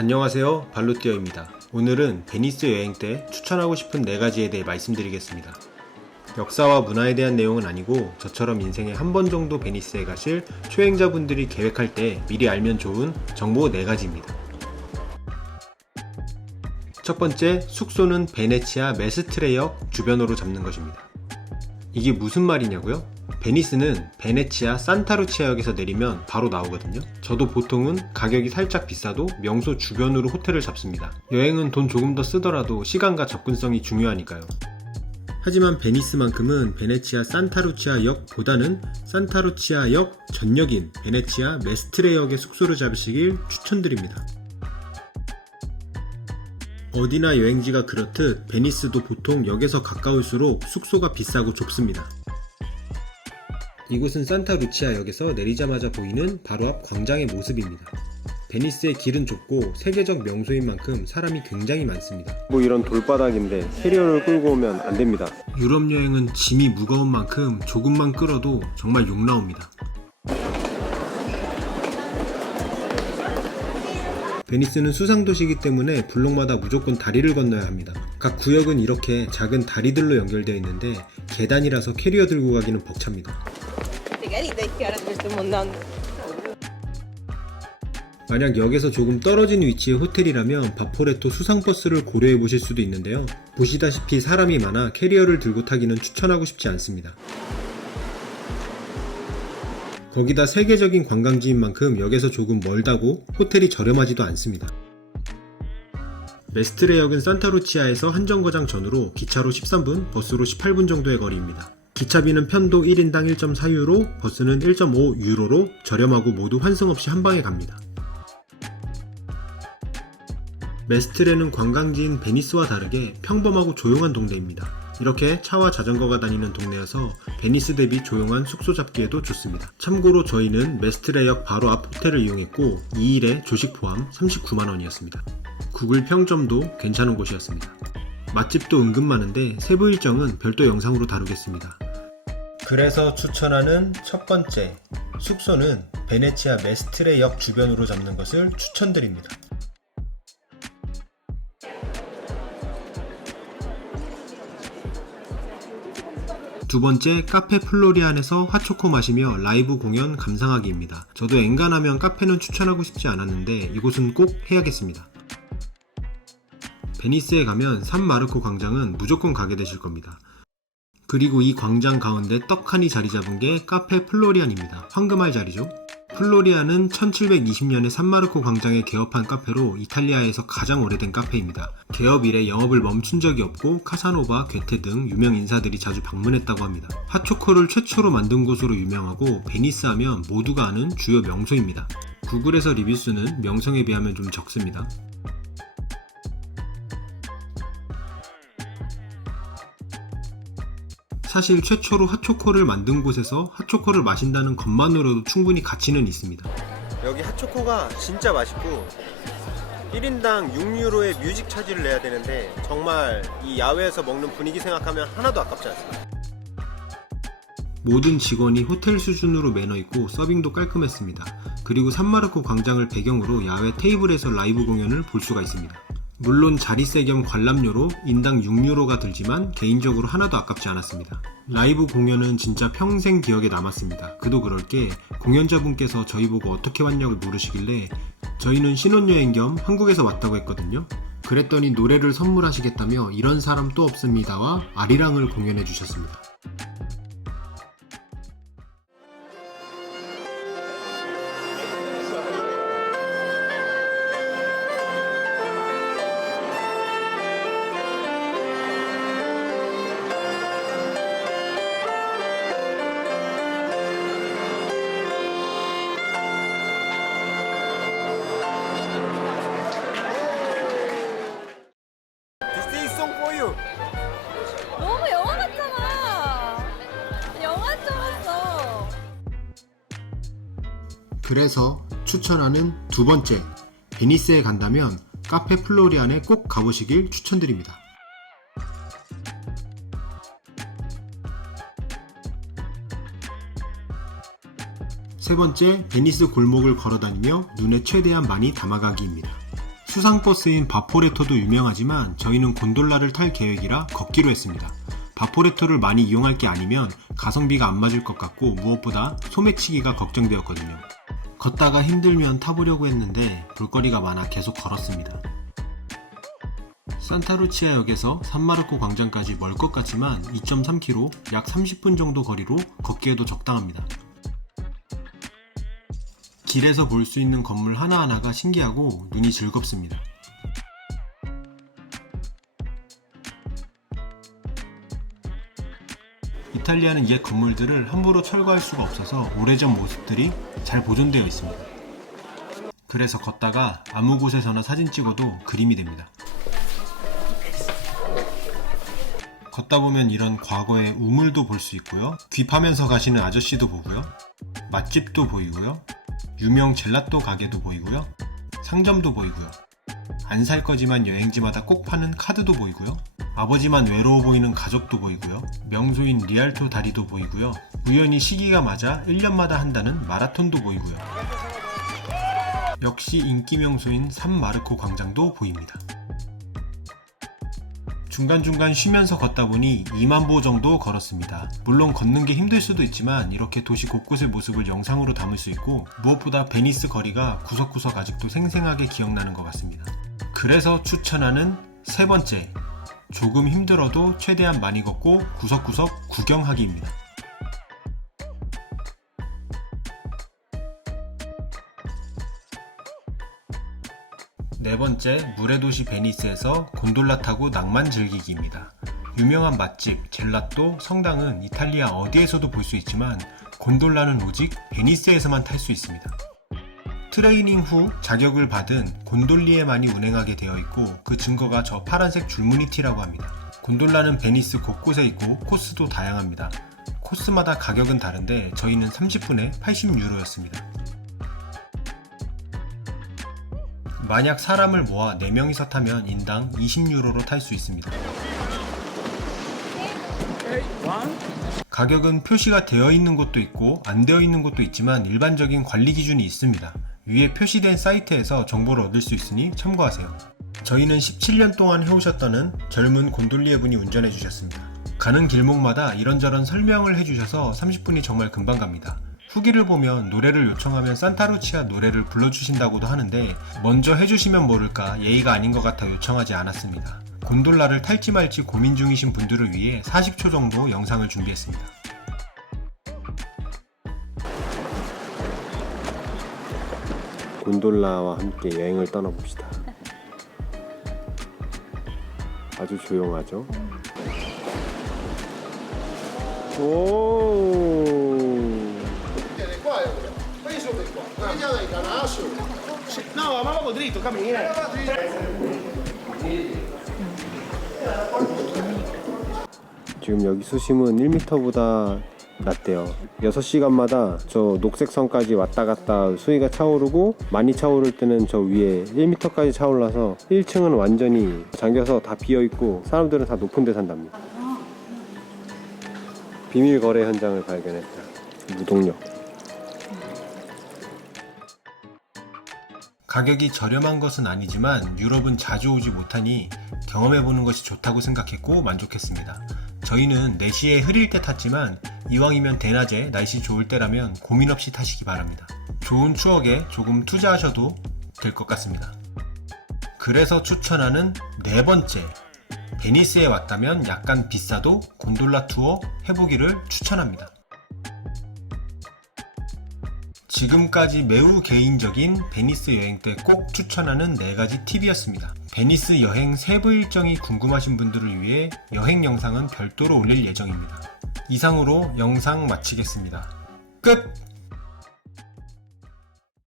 안녕하세요, 발로뛰어입니다. 오늘은 베니스 여행 때 추천하고 싶은 4가지에 대해 말씀드리겠습니다. 역사와 문화에 대한 내용은 아니고 저처럼 인생에 한 번 정도 베니스에 가실 초행자분들이 계획할 때 미리 알면 좋은 정보 4가지입니다. 첫 번째, 숙소는 베네치아 메스트레역 주변으로 잡는 것입니다. 이게 무슨 말이냐고요? 베니스는 베네치아 산타루치아역에서 내리면 바로 나오거든요. 저도 보통은 가격이 살짝 비싸도 명소 주변으로 호텔을 잡습니다. 여행은 돈 조금 더 쓰더라도 시간과 접근성이 중요하니까요. 하지만 베니스만큼은 베네치아 산타루치아역보다는 산타루치아역 전역인 베네치아 메스트레역에 숙소를 잡으시길 추천드립니다. 어디나 여행지가 그렇듯 베니스도 보통 역에서 가까울수록 숙소가 비싸고 좁습니다. 이곳은 산타루치아역에서 내리자마자 보이는 바로 앞 광장의 모습입니다. 베니스의 길은 좁고 세계적 명소인 만큼 사람이 굉장히 많습니다. 이런 돌바닥인데 캐리어를 끌고 오면 안 됩니다. 유럽 여행은 짐이 무거운 만큼 조금만 끌어도 정말 욕 나옵니다. 베니스는 수상도시이기 때문에 블록마다 무조건 다리를 건너야 합니다. 각 구역은 이렇게 작은 다리들로 연결되어 있는데 계단이라서 캐리어 들고 가기는 벅찹니다. 만약 역에서 조금 떨어진 위치의 호텔이라면 바포레토 수상버스를 고려해 보실 수도 있는데요. 보시다시피 사람이 많아 캐리어를 들고 타기는 추천하고 싶지 않습니다. 거기다 세계적인 관광지인 만큼 역에서 조금 멀다고 호텔이 저렴하지도 않습니다. 메스트레역은 산타루치아에서 한정거장 전후로 기차로 13분, 버스로 18분 정도의 거리입니다. 기차비는 편도 1인당 1.4유로, 버스는 1.5유로로 저렴하고 모두 환승 없이 한 방에 갑니다. 메스트레는 관광지인 베니스와 다르게 평범하고 조용한 동네입니다. 이렇게 차와 자전거가 다니는 동네여서 베니스 대비 조용한 숙소 잡기에도 좋습니다. 참고로 저희는 메스트레역 바로 앞 호텔을 이용했고 2일에 조식 포함 39만원이었습니다. 구글 평점도 괜찮은 곳이었습니다. 맛집도 은근 많은데 세부 일정은 별도 영상으로 다루겠습니다. 그래서 추천하는 첫 번째, 숙소는 베네치아 메스트레역 주변으로 잡는 것을 추천드립니다. 두 번째, 카페 플로리안에서 핫초코 마시며 라이브 공연 감상하기입니다. 저도 엔간하면 카페는 추천하고 싶지 않았는데 이곳은 꼭 해야겠습니다. 베니스에 가면 산마르코 광장은 무조건 가게 되실 겁니다. 그리고 이 광장 가운데 떡하니 자리 잡은 게 카페 플로리안입니다. 황금알 자리죠. 플로리안은 1720년에 산마르코 광장에 개업한 카페로 이탈리아에서 가장 오래된 카페입니다. 개업 이래 영업을 멈춘 적이 없고 카사노바, 괴테 등 유명 인사들이 자주 방문했다고 합니다. 핫초코를 최초로 만든 곳으로 유명하고 베니스 하면 모두가 아는 주요 명소입니다. 구글에서 리뷰수는 명성에 비하면 좀 적습니다. 사실 최초로 핫초코를 만든 곳에서 핫초코를 마신다는 것만으로도 충분히 가치는 있습니다. 여기 핫초코가 진짜 맛있고 1인당 6유로의 뮤직 차지를 내야 되는데 정말 이 야외에서 먹는 분위기 생각하면 하나도 아깝지 않습니다. 모든 직원이 호텔 수준으로 매너있고 서빙도 깔끔했습니다. 그리고 산마르코 광장을 배경으로 야외 테이블에서 라이브 공연을 볼 수가 있습니다. 물론 자리세 겸 관람료로 인당 6유로가 들지만 개인적으로 하나도 아깝지 않았습니다. 라이브 공연은 진짜 평생 기억에 남았습니다. 그도 그럴 게 공연자분께서 저희 보고 어떻게 왔냐고 물으시길래 저희는 신혼여행 겸 한국에서 왔다고 했거든요. 그랬더니 노래를 선물하시겠다며 이런 사람 또 없습니다와 아리랑을 공연해 주셨습니다. 너무 영화 같잖아. 영화인 줄 알았어. 그래서 추천하는 두 번째, 베니스에 간다면 카페 플로리안에 꼭 가보시길 추천드립니다. 세 번째, 베니스 골목을 걸어다니며 눈에 최대한 많이 담아가기입니다. 수상버스인 바포레토도 유명하지만 저희는 곤돌라를 탈 계획이라 걷기로 했습니다. 바포레토를 많이 이용할 게 아니면 가성비가 안 맞을 것 같고 무엇보다 소매치기가 걱정되었거든요. 걷다가 힘들면 타보려고 했는데 볼거리가 많아 계속 걸었습니다. 산타루치아역에서 산마르코 광장까지 멀 것 같지만 2.3km, 약 30분 정도 거리로 걷기에도 적당합니다. 길에서 볼 수 있는 건물 하나하나가 신기하고 눈이 즐겁습니다. 이탈리아는 옛 건물들을 함부로 철거할 수가 없어서 오래전 모습들이 잘 보존되어 있습니다. 그래서 걷다가 아무 곳에서나 사진 찍어도 그림이 됩니다. 걷다 보면 이런 과거의 우물도 볼 수 있고요. 귀 파면서 가시는 아저씨도 보고요. 맛집도 보이고요. 유명 젤라또 가게도 보이고요. 상점도 보이고요. 안 살 거지만 여행지마다 꼭 파는 카드도 보이고요. 아버지만 외로워 보이는 가족도 보이고요. 명소인 리알토 다리도 보이고요. 우연히 시기가 맞아 1년마다 한다는 마라톤도 보이고요. 역시 인기 명소인 산마르코 광장도 보입니다. 중간중간 쉬면서 걷다 보니 2만 보 정도 걸었습니다. 물론 걷는 게 힘들 수도 있지만 이렇게 도시 곳곳의 모습을 영상으로 담을 수 있고 무엇보다 베니스 거리가 구석구석 아직도 생생하게 기억나는 것 같습니다. 그래서 추천하는 세 번째, 조금 힘들어도 최대한 많이 걷고 구석구석 구경하기입니다. 네 번째, 물의 도시 베니스에서 곤돌라 타고 낭만 즐기기입니다. 유명한 맛집, 젤라또, 성당은 이탈리아 어디에서도 볼 수 있지만 곤돌라는 오직 베니스에서만 탈 수 있습니다. 트레이닝 후 자격을 받은 곤돌리에만이 운행하게 되어 있고 그 증거가 저 파란색 줄무늬 티라고 합니다. 곤돌라는 베니스 곳곳에 있고 코스도 다양합니다. 코스마다 가격은 다른데 저희는 30분에 80유로였습니다. 만약 사람을 모아 4명이서 타면 인당 20유로로 탈 수 있습니다. 가격은 표시가 되어 있는 곳도 있고 안 되어 있는 곳도 있지만 일반적인 관리 기준이 있습니다. 위에 표시된 사이트에서 정보를 얻을 수 있으니 참고하세요. 저희는 17년 동안 해오셨다는 젊은 곤돌리에 분이 운전해 주셨습니다. 가는 길목마다 이런저런 설명을 해주셔서 30분이 정말 금방 갑니다. 후기를 보면 노래를 요청하면 산타루치아 노래를 불러주신다고도 하는데 먼저 해주시면 모를까 예의가 아닌 것 같아 요청하지 않았습니다. 곤돌라를 탈지 말지 고민 중이신 분들을 위해 40초 정도 영상을 준비했습니다. 곤돌라와 함께 여행을 떠나봅시다. 아주 조용하죠? 오. No, ma proprio dritto, cammina. 지금 여기 수심은 1m보다 낮대요. 6시간마다 저 녹색 선까지 왔다 갔다 수위가 차오르고 많이 차오를 때는 저 위에 1m까지 차올라서 1층은 완전히 잠겨서 다 비어있고 사람들은 다 높은 데 산답니다. 비밀 거래 현장을 발견했다. 무동력. 가격이 저렴한 것은 아니지만 유럽은 자주 오지 못하니 경험해보는 것이 좋다고 생각했고 만족했습니다. 저희는 4시에 흐릴 때 탔지만 이왕이면 대낮에 날씨 좋을 때라면 고민 없이 타시기 바랍니다. 좋은 추억에 조금 투자하셔도 될 것 같습니다. 그래서 추천하는 네 번째, 베니스에 왔다면 약간 비싸도 곤돌라 투어 해보기를 추천합니다. 지금까지 매우 개인적인 베니스 여행 때 꼭 추천하는 4가지 팁이었습니다. 베니스 여행 세부 일정이 궁금하신 분들을 위해 여행 영상은 별도로 올릴 예정입니다. 이상으로 영상 마치겠습니다. 끝!